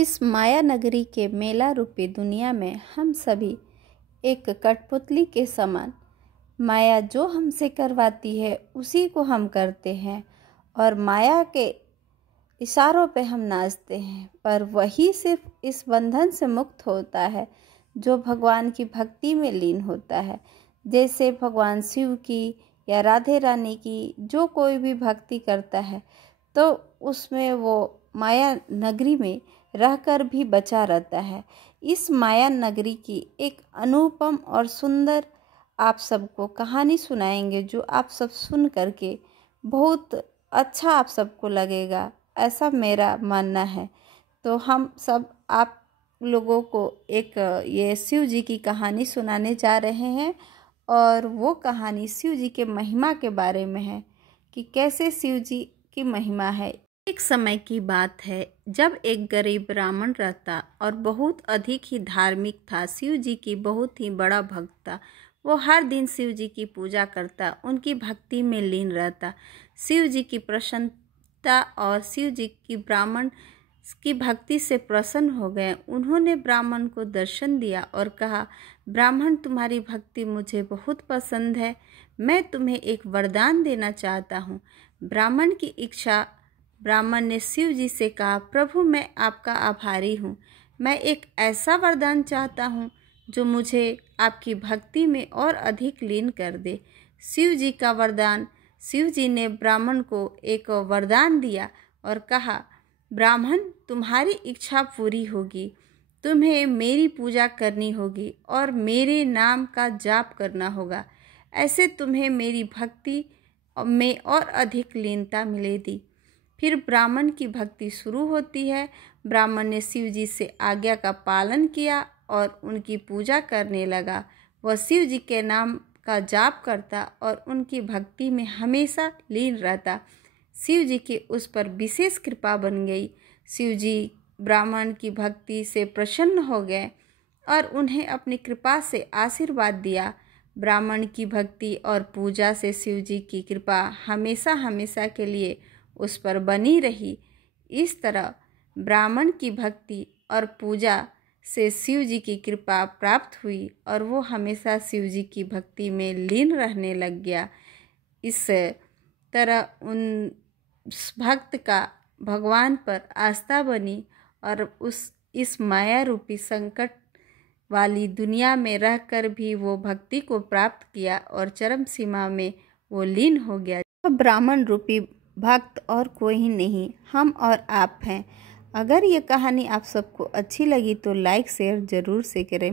इस माया नगरी के मेला रूपी दुनिया में हम सभी एक कठपुतली के समान, माया जो हमसे करवाती है उसी को हम करते हैं और माया के इशारों पे हम नाचते हैं। पर वही सिर्फ इस बंधन से मुक्त होता है जो भगवान की भक्ति में लीन होता है। जैसे भगवान शिव की या राधे रानी की जो कोई भी भक्ति करता है तो उसमें वो माया नगरी में रहकर भी बचा रहता है। इस माया नगरी की एक अनुपम और सुंदर आप सबको कहानी सुनाएंगे जो आप सब सुन करके बहुत अच्छा आप सबको लगेगा, ऐसा मेरा मानना है। तो हम सब आप लोगों को एक ये शिव जी की कहानी सुनाने जा रहे हैं और वो कहानी शिव जी के महिमा के बारे में है कि कैसे शिव जी की महिमा है। एक समय की बात है जब एक गरीब ब्राह्मण रहता और बहुत अधिक ही धार्मिक था। शिव जी की बहुत ही बड़ा भक्त था। वो हर दिन शिव जी की पूजा करता, उनकी भक्ति में लीन रहता। शिव जी की प्रसन्नता और शिव जी की ब्राह्मण की भक्ति से प्रसन्न हो गए। उन्होंने ब्राह्मण को दर्शन दिया और कहा, ब्राह्मण तुम्हारी भक्ति मुझे बहुत पसंद है, मैं तुम्हें एक वरदान देना चाहता हूँ। ब्राह्मण की इच्छा ब्राह्मण ने शिव जी से कहा, प्रभु मैं आपका आभारी हूँ, मैं एक ऐसा वरदान चाहता हूँ जो मुझे आपकी भक्ति में और अधिक लीन कर दे। शिव जी का वरदान, शिव जी ने ब्राह्मण को एक वरदान दिया और कहा, ब्राह्मण तुम्हारी इच्छा पूरी होगी, तुम्हें मेरी पूजा करनी होगी और मेरे नाम का जाप करना होगा, ऐसे तुम्हें मेरी भक्ति में और अधिक लीनता मिलेगी। फिर ब्राह्मण की भक्ति शुरू होती है। ब्राह्मण ने शिव जी से आज्ञा का पालन किया और उनकी पूजा करने लगा। वह शिव जी के नाम का जाप करता और उनकी भक्ति में हमेशा लीन रहता। शिव जी की उस पर विशेष कृपा बन गई। शिव जी ब्राह्मण की भक्ति से प्रसन्न हो गए और उन्हें अपनी कृपा से आशीर्वाद दिया। ब्राह्मण की भक्ति और पूजा से शिव जी की कृपा हमेशा हमेशा के लिए उस पर बनी रही। इस तरह ब्राह्मण की भक्ति और पूजा से शिव जी की कृपा प्राप्त हुई और वो हमेशा शिव जी की भक्ति में लीन रहने लग गया। इस तरह उन भक्त का भगवान पर आस्था बनी और इस माया रूपी संकट वाली दुनिया में रहकर भी वो भक्ति को प्राप्त किया और चरम सीमा में वो लीन हो गया। ब्राह्मण रूपी भक्त और कोई नहीं, हम और आप हैं। अगर ये कहानी आप सबको अच्छी लगी तो लाइक शेयर ज़रूर से करें।